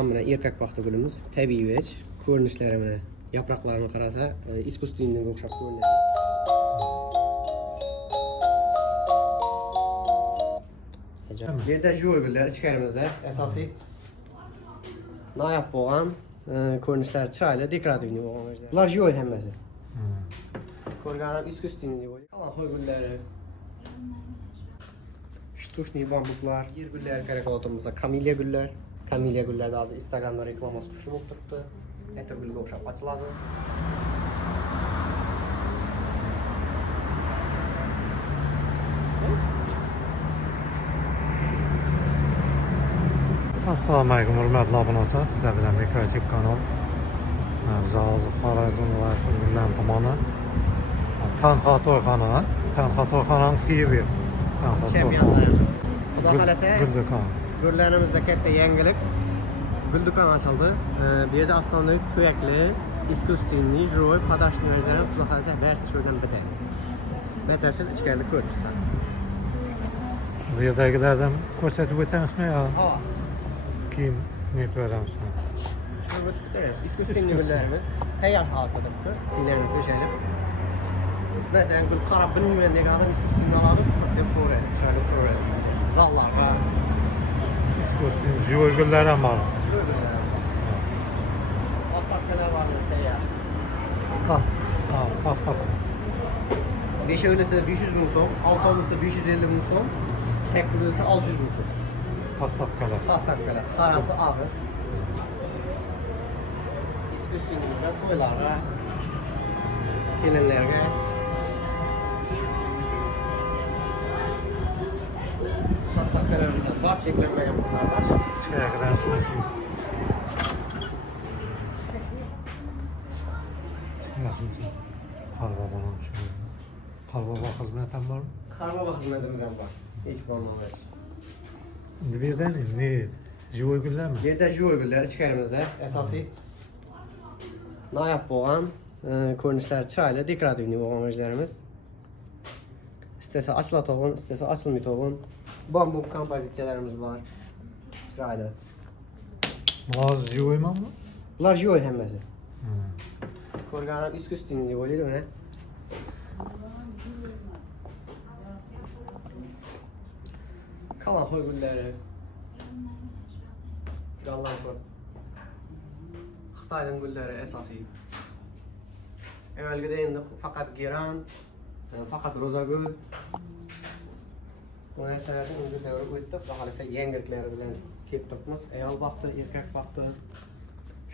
Mana erkak vaqti gulimiz tabiiy vech, ko'rinishlari mana yaproqlarini qarasa, iskustvenniga o'xshab ko'rinadi. Bu yerda joy gullar ichkarimizda asosiy noyob bo'lgan ko'rinishlari chiroyli, dekorativniy bo'lgan o'zlari. Bular joy hammasi. Ko'rganim iskustvenniy deb o'ylayman. Qalan gullari, shtushniy bambuklar, yer gullari karakolatim bo'lsa, kameliya gullar. Kameliya gullarda hozir Instagramda reklamasi kuchli bo'lib turibdi. Etir gulga o'xshab ochiladi. Assalomu alaykum hurmatli obunachilar, sizlar bilan Mikrochip kanal. Biz hozir Xorazm viloyati Gullan tumani Tanho to'yxonani Kiyev. Chempionlar. Xudo xolasa, Gul do'koni. gullarimizda katta yangilik. Gul do'koni ochildi. Bu yerda основной ko'yakli, iskustvenniy, joy, podashniy o'zlari xudo xolasa barcha shu yerdan bitadi. Batafsil ichkarida ko'rib chiqsan. Bu yerdagilardan ko'rsatib o'tamizmi yo Ha, keyin niyat beramizmi? shuni bitiramiz. Iskustvenniy gullarimiz tayyor holatda turibdi. Kiyimlarni to'shalib. Masalan, gul qarab bilmayman degan odam iskustvenniy oladi, sifatli ko'radi, chiroyli ko'radi. Zallarga Joy gullar ham bor. Postavkalar var tayyor. Pasta. 5'lisi 500 bin so'm, 6'lısı 550 bin so'm, 8'lisi 600 bin so'm. Pastavkalar. Postavkalar, qarasi og'ir. Iskustvenniy to'ylarga, kelinlarga postavkalarimiz bor, cheklanmagan miqdorda. Ichkaridan chiqmasin. Qarboboning shu. Qarbobo xizmat ham bormi? Qarbobo xizmatimiz ham bor. Hech bo'lmag'ay. Bu yerda ne? Joy gullarmi? Bu yerda joy gullar ichkarimizda asosiy noyob bo'lgan ko'rinishlari chiroyli, dekorativniy bo'lgan o'zlarimiz. İstese ochiladigan, istese ochilmaydigan bambuk kompozitsiyalarimiz bor. Chiroyli. Hozir joymi bu? Bular joy hammasi. Ko'rganim iskustvenniy deb o'ylaydi mana. Qalan qo'y gullari. Gallanfur. Xitoydan gullari asosiy. Evvelgide endi faqat geran, faqat rozagul. Bu narsalarni endi davr o'tdi, xohlasa yangiliklari bilan kelib turibmiz. Ayol vaqti, erkak vaqti,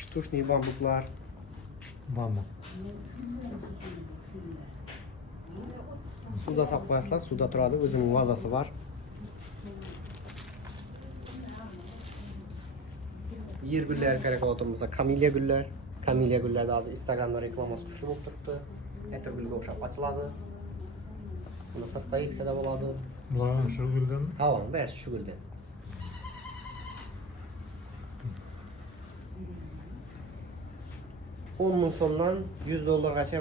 shtushniy bambuklar. Bormi? Suvda solib qo'yasizlar, suvda turadi, o'zining vazasi bor. Yer gullari karakolatim bo'lsa, kameliya gullar. Kameliya gullarda hozir Instagramda reklamasi kuchli bo'lib turibdi. Etir gulga o'xshab ochiladi. Buni sirtda eksada bo'ladi. Bular ham shu guldanmi? Ha, barcha shu guldan. $10,000 so'mdan $100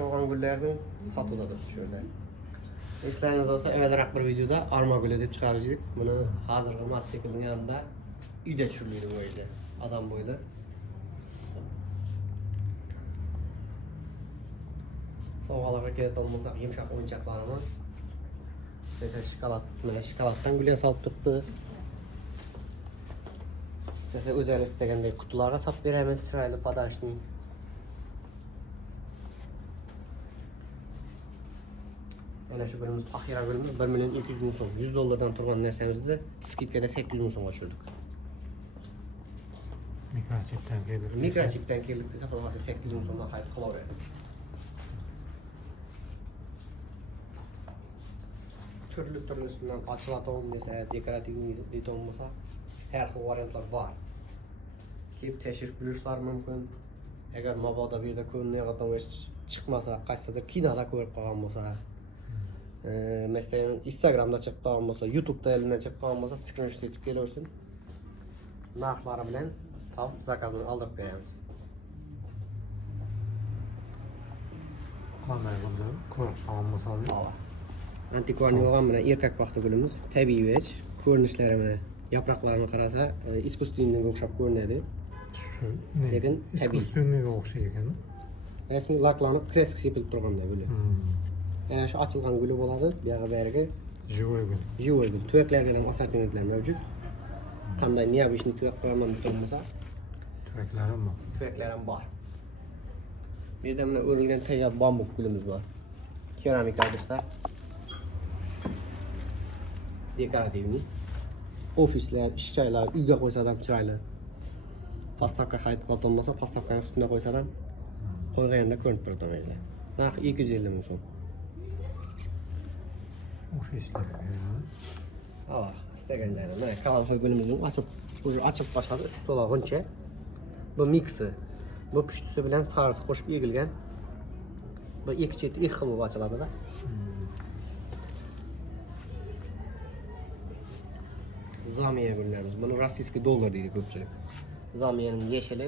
bo'lgan gullarni sotuvda turibdi shu yerda. Eslaringiz olsa, evvelroq bir videoda arma guli deb chiqardik. Buni hozirgi mototsiklning yanında uyda tushiriladi bu yerda. Adam bo'yda. Sovg'alarga keladigan bo'lsak, yumshoq o'yinchoqlarimiz. İstese şokolad, mana shokoladdan gul yasalib turibdi. İstese o'zlari istaganday qutilarga solib beramiz, chiroyli podashniy. Mana shu gulimiz axira gulimiz 1,200,000 so'm. $100 turgan narsamizni skidkada 800,000 so'mga tushirdik. Mikrochipdan keldi. Mikrochipdan keldik desa, xulosasi 800,000 so'mdan xarid qilaveradi. Turli-turlisidan ochiladigan desa, dekorativniy deydigan bo'lsa, har xil variantlar bor. Kelib tekshirib ko'rishlari mumkin. Agar mabodo bu yerda ko'rinayotgan chiqmasa, qaysidir kinoda ko'rib qolgan bo'lsa, masalan Instagramda chiqib qolgan bo'lsa, YouTube'da elimdan chiqib qolgan bo'lsa, screenshot etib kelaversin. Narxlari bilan topib zakazini oldirib beramiz. Qanday bunda ko'rib qolgan bo'lsa, Antikvarniy bo'lgan bilan erkak vaqti gulimiz tabiiy vech, ko'rinishlari mana yaproqlarini qarasa, iskustvenniga o'xshab ko'rinadi. Şu ne? Lekin tabiiy. Iskustvenniga o'xshaydi ekan. Resmi laklanıp kresk sepilip turganda gülü. Yani şu açılgan gülü boladı. Buyaga beriga Живой gül. juvoy gül. Tüveklerden assortimentler mevcut. Qanday niyabishni tüvek qo'yaman deb turmasa, Tüveklerim mi? tüveklerim bor. Bir yerda mana o'rilgan tayyor bambuk gulimiz bor. Keramik idishlar. Dekorativni. Ofislar, ish joylar, uyga qo'ysa ham chiroyli. Pastavka xarid qilib olmasa, pastavkani ustida qo'ysa ham qo'yganda ko'rinib turadi o'zi. Narxi 250 ming so'm. Ofisler. Ava, istagan joyda. Mana kalanxoy bo'limimizni ochib boshladi, usti to'lag'uncha. Bu miksi. Bu pushtusi bilan sarisi qo'shib egilgan. Bu ikki cheti ikki xil bo'lib ochiladi-da. Zamiya gullarimiz. Buni rossiyskiy dollar deydi ko'pchilik. Zamiyaning yeshili,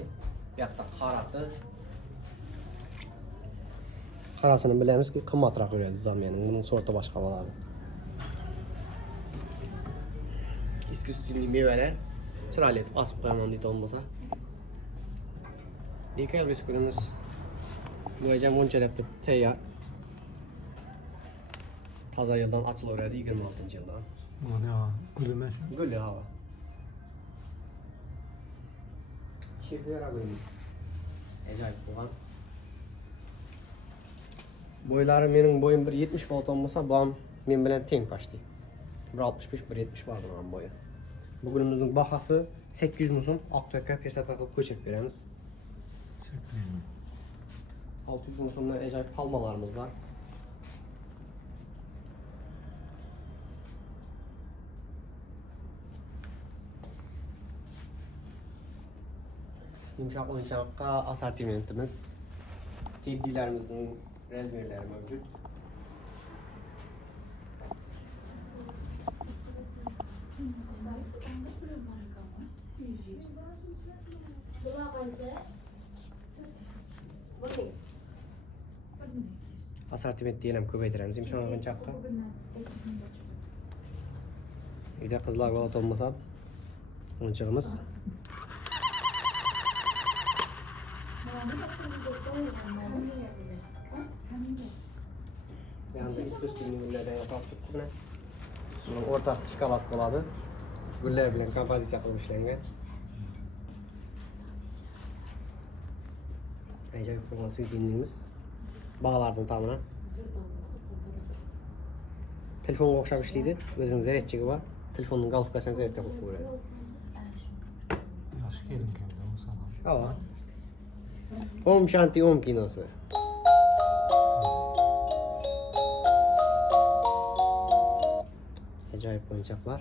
bu yoqda qorasi. Qorasini bilamizki, qimmatroq yuradi zamiyaning. Buning sorti boshqa bo'ladi. Искусственный mevalar chiroyli osib qo'yaman deydi bo'lsa. Dekabr kunimiz bo'yajam o'ncha deb tayyor. Toza yildan ochilaveradi 26-yildan. Mana gül emas. Gulli hava. Şifrera gulli. Ajoyib bo'lgan. Boylari mening bo'yim 1.70 bo'lgan bo'lsa, bom men bilan teng pashti. 1.65-1.70 bor buning bo'yi. Bugunimizning bahası 800 ming so'm, Oqto'ka persata qilib ko'chirib beramiz. 600 ming so'mdan ajoyib palmalarimiz bor. Yumshoq o'yinchoqqa assortimentimiz, teddilarimizning razmerlari mavjud. Assortimentni ham ko'paytiramiz yumshoq o'yinchoqqa. Uyda qizlar bola bo'lmasa, o'yinchog'imiz. Yani iskustvenniy gullardan yasab turibdi buni. Buning o'rtasi shokolad bo'ladi. Gullar bilan kompozitsiya qilib ishlangan. Ajoyib bo'lgan suyuqligimiz. Bog'lardan ta'mini. Telefonga o'xshab ishlaydi. O'zining zaryadchigi bor. Telefonning galofkasini zaryadga qo'yib qo'yadi. Yosh kelin keldi o'sa. Hava. Om Shanti Om kinosi. Ajoyib o'yinchoqlar.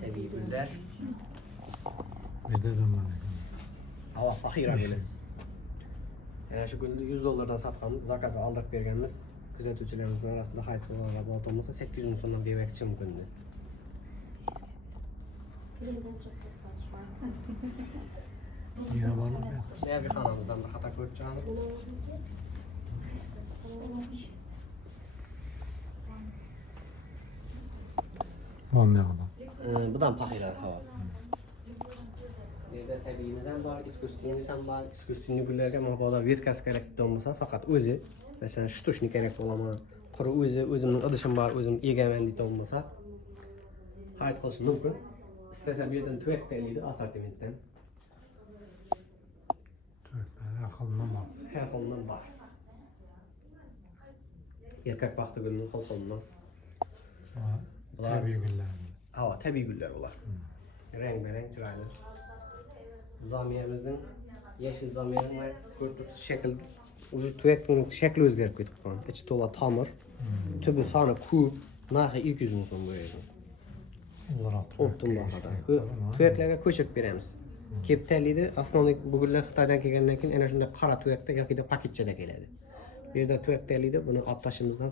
Tabiiy gullar. Bizde de var. Hava faxira guli. Yani şu gulni 100 dollardan satganmiz, zakazı aldırıp berganmiz. Kuzatuvchilarimizning orasida xarid qilganlar bor bo'lsa 800 ming so'mdan bermoqchi mumkin. Yine var mı? Sevgi xonamizdan bir xato ko'rib chiqamiz. Var mı adam? Budan faxira hava. Yerda tabiiyimiz ham bor, iskustvenniy ham bor. Iskustvenniy gullarga mabodo vetkasi kerak bo'lsa, faqat o'zi, masalan, shtushni kerak bo'laman. Quri o'zimning idishim bor, o'zim egaman deydi bo'lsa, xarid qilish mumkin. İstese bir yerden tüvek deyildi assortimentdan. Her kılından var. Her konudan var. Erkek baktı gülünün koltuğundan. Tabii güller. Hava tabiiy gullar ular. Renk chiroyli. Zamiyamizning yeşil zamiyaning va ko'rtusi shakl, o'zi tuvakning shakli o'zgarib ketib qolgan. Ichi to'la tamir, tubi soni ko'p, narxi 200 ming so'm bo'ladi. O'tdim bahada. Tuvaklarga ko'chirib beramiz. Keptaliydi, asosiy bugunlar Xitoydan kelgandan keyin ana shunday qora tuvakda yoki paketchada keladi. Bu yerda tuvaktaliydi, buni olib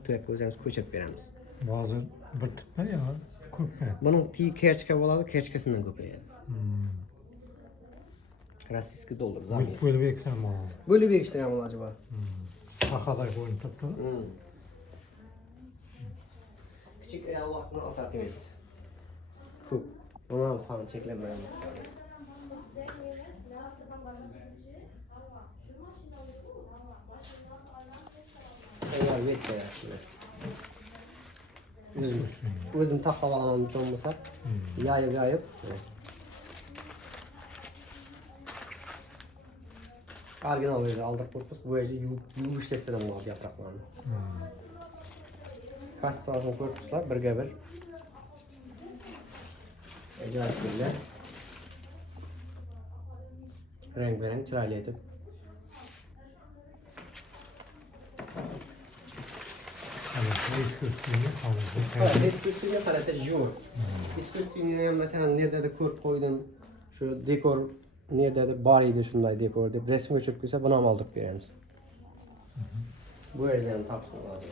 tuvakka o'zimiz ko'chirib beramiz. Bazı bir tüppe ya, köpe. Buning kerchka bo'ladi, kerchkasidan ko'payadi. Rossiyskiy dollar zamiya. Böyle eksen mi oldu? Bo'lib ekishtirgan bo'lar acaba? Takaday koyun tuttu. Kichik ayol vaqtini assortiment. Ona sana çeklemem. Eğer yeter aslında. Özüm taxlab alan bir olmasa, yayıp. Orijinal böyle aldırıp korpus, bu ece yuvuk işletsen ama yapraklarını. Kaç sağsın korpuslar, birge bir. Acayip böyle. Renk çıraylı edip. Eski üstünde kaldı. Evet, eski üstüne kalese jur. Eski üstüne mesela nerede de korp koydum, şu dekor nerede de bar idi şunday dekor deyip resim göçürtüyse buna mı aldık veremiz. Bu ejderin tapsını lazım.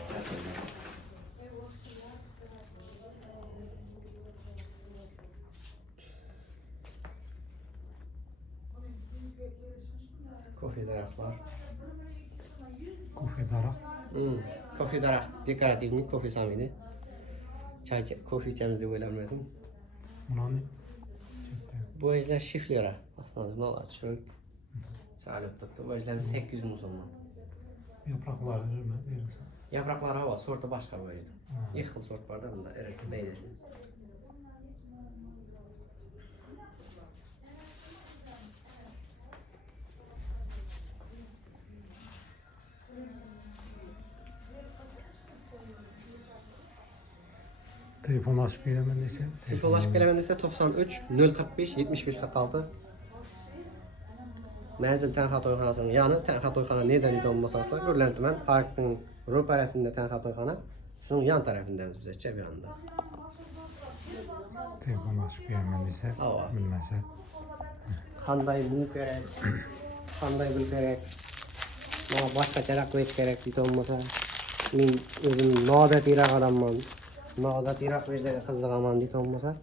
Kofi daraklar. Kofe darak. Kofi darak dekoratifni kofi samidi. Çay kofi içemiz diye oylanmasın. Buna ne? Bu ejder şiflera aslında mal açıyor. Sağlık tuttu. Bu ejder 800 musulman. Yaprakları mı verirsen? Yaprakları hava sortu başka böyleydi. İki xil sort var da bunda erisi beylesin. Telefonlaşıp gelemen neyse. Telefonlaşıp gelemen ise 93 045 75 46. Mənzil Tənha Toyxanasının yanı, Tənha Toyxana nerede idi olması aslında görülen tümən parkın roparasında Tənha Toyxana. Şunun yan tarafından düzəcək bir anda. Telefonlaşıp gelemen neyse. Hava. Bilmese. Qanday bu kerak, qanday bu kerak. Mana boshqacharoq qo'yish kerak deydi olmasa. Men o'zim noodatiroq odamman. Noodatiroq qo'yishlarga qiziqaman deydi olmasa.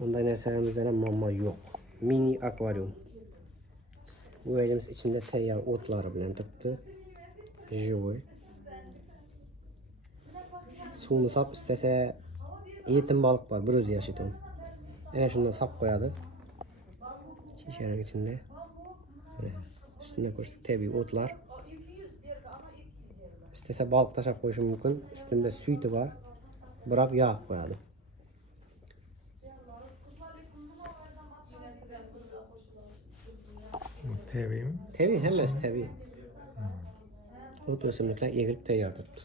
Bunday narsalarimizda ham muammo yo'q. Mini akvarium. Bu yerimiz içinde tayyor otlar bilan turibdi. Joy. Suvni sap istese yetim balık var, bir o'zi yashaydi. Ana shundan sap qo'yadi. Şişenin içinde. Üstüne koysak tabii otlar. İstese balık taşıp koyuşum mümkün. Üstünde sütü var. Bırak yağ koyalım. TV mi? Tabii hemmesi tabii. Ot ösümlükler egilip tayyor tuttu.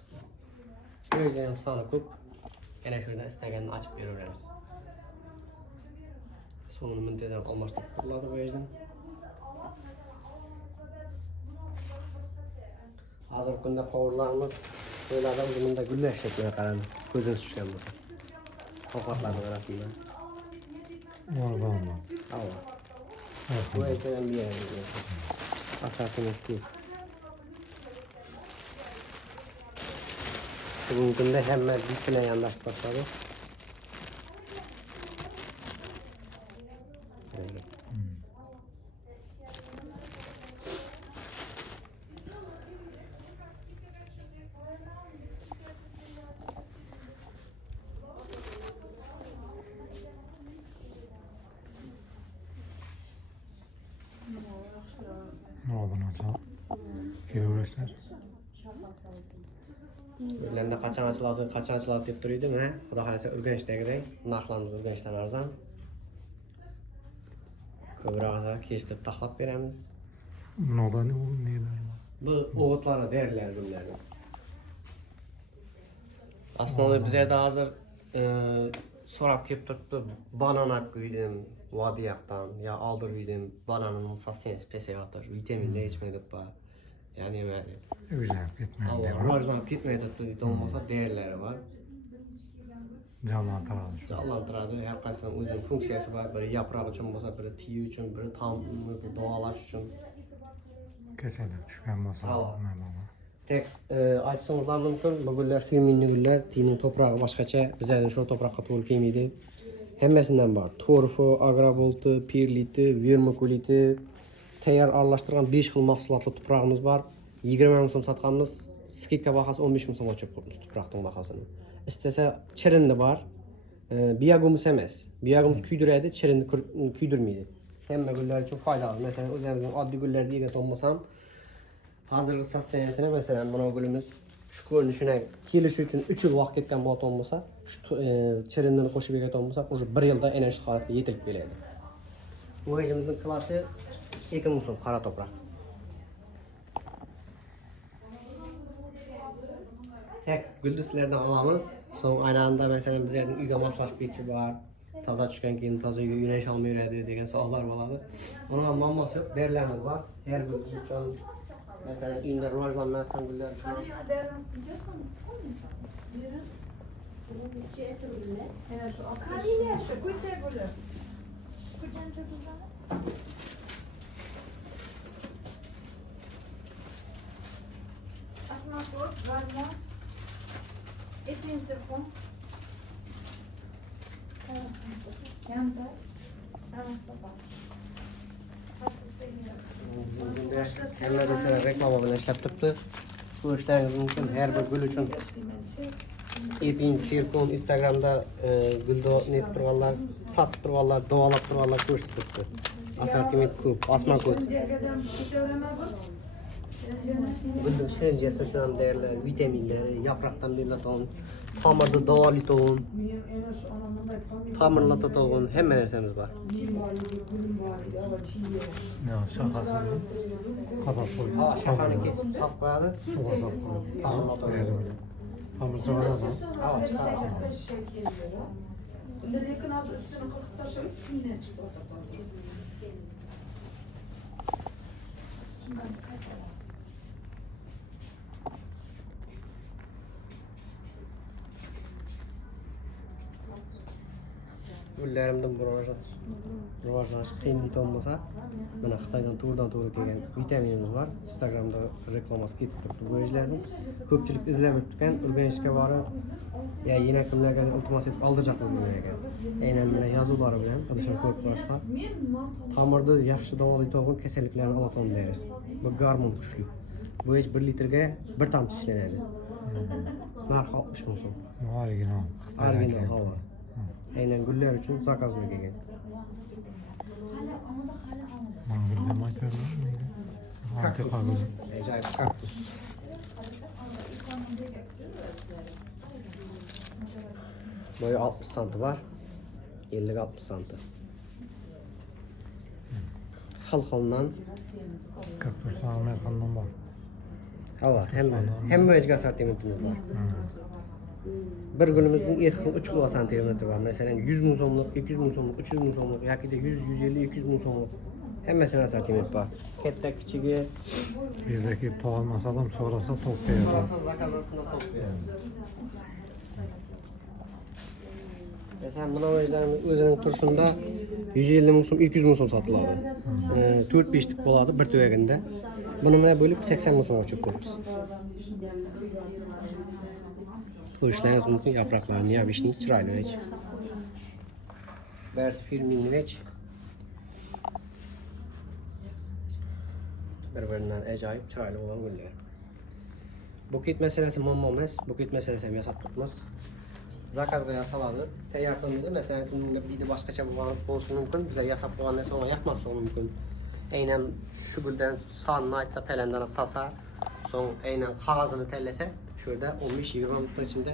Gözlerim sana koyup gene şuradan istegenini açıp veriyoruz. Sonunu müntezem almıştık. Kuruladı bu yüzden. Hazır günde kavurlarımız böyle adam uzununda gülle şekline karan gözünüz düşken mısır. Toprakların arasında. Orada mı? Hava. Bu yüzden bir yere gidiyorsun. Asartın ettiği. Bugün günde hemen bir plan yandaş başladı. Ne oldu acaba? Kiloresler. Ürlerinde kaçan açıladı deyip duruydu mu? Xudo xolasa Urganchdagiday narxlarimiz Urganchdan arzon. Ko'prog'iga kechtirib taxlab beramiz. Bunada ne oldu? Neyler? Bu o'g'itlarni derler bunlarni. Aslında bizlarda hozir so'rab kelib turibdi. Banan olib qo'ydim Vodiyaqdan, ya oldirib yedim. Bananın совсем pesayotir, vitaminda yetmaydi deb. Ya'ni nima deb. Güzel gitmem diyor. Rivojlanib ketmaydi deb deydi olmasa değerleri var. Canlandıralım. Canlandıradi. Har qaysini o'zining funksiyasi bor. Biri yaproq uchun bo'lsa, biri tiyi uchun, biri tomni davolash uchun. Kesinlikle düşken olsa. Tek aytsanızlar mümkün. Bu güller firminli güller. Tiyinin toprağı başkaça. Bizlerden şu toprakka to'g'ri kelmaydi. Hammasidan bor. Torfu, agrovolti, pirliti, vermikuliti, tayyor aralashtirgan 5 xil mahsulotli toprog'imiz bor. 20 ming so'm sotganmiz. Skidka bahasi 15 ming so'mga tushib qo'yibmiz to'proqning bahosini. İstese chirinni bor. Biyagumus emas. Biyagumus kuydiradi, chirinni kuydirmaydi. Hamma gullar uchun foydali. Masalan, o'zimizning oddiy gullarni yegan olmasam, hozirgi sosteniyasini masalan, mana gulimiz shu ko'rinishini kelishi uchun 3 yil vaqt ketgan bo'lsa, shu chirinni qo'shib yegan olmasa, o'sha 1 yilda ana shu holatga yetilib keladi. Bu o'zimizning klassi 2000 so'm qora to'proq. Tek gulni sizlardan olamiz. So'ng ayni anda masalan bizlarning uyga moslashib ketishi bor. Toza tushgan keyin toza uyga yo'nalish olmay yuradi degan savollar bo'ladi. Uni ham muammosi yo'q. Derlarimiz bor. Har bir uchun masalan uyda rivojlanmayotgan gullar uchun Asmakot, varma, etin sirkon, yanda, sabah. Hamma uchun reklama bilan ishlab turibdi. Ko'rishingiz mumkin har bir gul uchun Epin, Sirkon, Instagramda guldo net turganlar, sotib turganlar, davolab turganlar ko'rsatib turibdi. Assortiment ko'p, Asmakot. Gulning shirinjasi uchun ham değerli vitaminlari, yaproqdan beriladigan, tomirda davolaydigan, ta'mirlatadigan hamma narsamiz bor. Ya şakasını kapat koy. Ha, shaqani kesib solib qo'yadi. Suga solib qo'yadi. Ta'mirlatadi. Tamir çıkaradi. Ha, chiqaradi. Lekin hozir ustini qirqib tashlab, kuydan chiqib o'tirdi. Gullarimdan rivojlanish qiyin deydi olmasa, mana Xitoydan to'g'ridan-to'g'ri kelgan vitaminimiz bor. Instagramda reklamasi ketib turibdi bu ishlarning. Ko'pchilik izlab o'tgan, o'rganishga borib, ya yana kimlargadir iltimos etib oldirjaq bo'lgan ekan. Aynan mana yozuvlari bilan qilishni ko'rib qo'yasizlar. Tomirda yaxshi davolaydigan kasalliklarni oladigan dori. Bu gormon kuchli. Bu ish 1 litrga 1 tomchi ishlanadi. Narxi 60 ming so'm. Original. Original havo. Aynan gullar uchun zakazga kelgan. Mangilma ko'rlar neydi? Antika gul. Ajoyib kaktus. Boyu 60 santi var. 50-60 santi. Xil-xildan Kaktuslar Amerikan'dan var. hava hem özgü assortimentimiz var. Bir günümüzün 2 xil 3 xil assortimenti var. Mesela 100 ming so'mlik, 200 ming so'mlik, 300 ming so'mlik yoki 100, 150, 200 ming so'mlik hammasini assortiment bor. Katta kichigi Bizdeki to'g'ilmasa ham so'rasa top beradi. so'rasa zakazasini top beramiz. Mesela buna o'zining turshunda 150 ming so'm, 200 ming so'm sotiladi. 4-5 tik bo'ladi bir tugaganda. Buni mana bo'lib 80 ming so'mga tushib qo'yamiz. Ko'rishlaringiz mumkin yaproqlarini yabishni chiroyli vech. Vers filmini vech. Bir-birinden ajoyib chiroyli bo'lgan gullar. Buket meselesi muammo emas, buket meselesi ham yasab turibmiz. Zakazga yasaladi. Tayyor qilmaydi. Masalan, kimning bidi boshqacha bo'lishi mumkin. Bizlar yasab qo'ygandan so'ng yoqmasligi mumkin. Aynan shu guldan sonini aytsa, palandan salsa, so'ng aynan qog'ozini tanlasa, shu yerda 15-20 minut ichida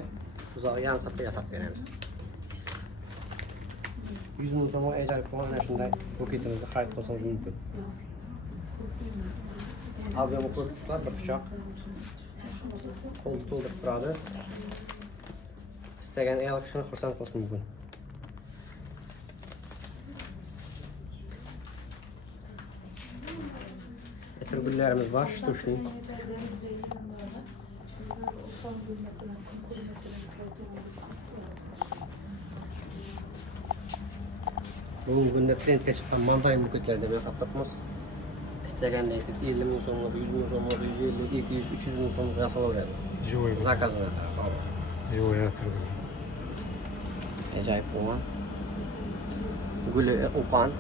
uzoq yarim soatda yasab beramiz. 100 ming so'm ajoyib bo'lgan shunday buketimizni xarid qilsangiz mumkin. Ob'yemi ko'rsatishlar bir pichoq. Qo'lni to'ldirib turadi. İsteyen ayol kishini xursand qilish mumkin. Etir gullarimiz var, shtushli. Bugungi kunda trendga chiqqan mandarin buketlarida yasab turibmiz. İstaganda aytib 50 ming so'mlik, 100 ming so'mlik, 150, 200, 300 ming so'mlik yasaveradi. Joy. Zakazini qarab. Joy yatırdı. Ajoyib bo'lgan. Guli o'qon.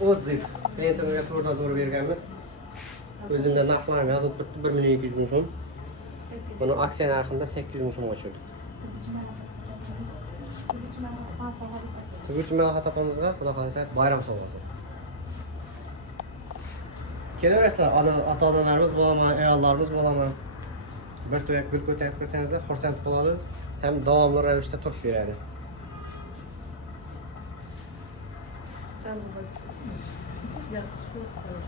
Отзыв. Klientimizga to'g'ridan-to'g'ri berganmiz. O'zimda narxlarni yozib bitdi 1.200.000 so'm. Buni aksiya narxida 800.000 so'mga tushirdik. Tuguvchi Melahat opamizga xudo xolasa bayram sovg'asi. Kelaverasizlar, ota-onalarimiz bo'laman, ayollarimiz bo'laman. Bir to'yak gul ko'tarib kirsangizlar xursand bo'ladi, ham davomli ravishda turish beradi. Yaxshi bo'lib qoldi.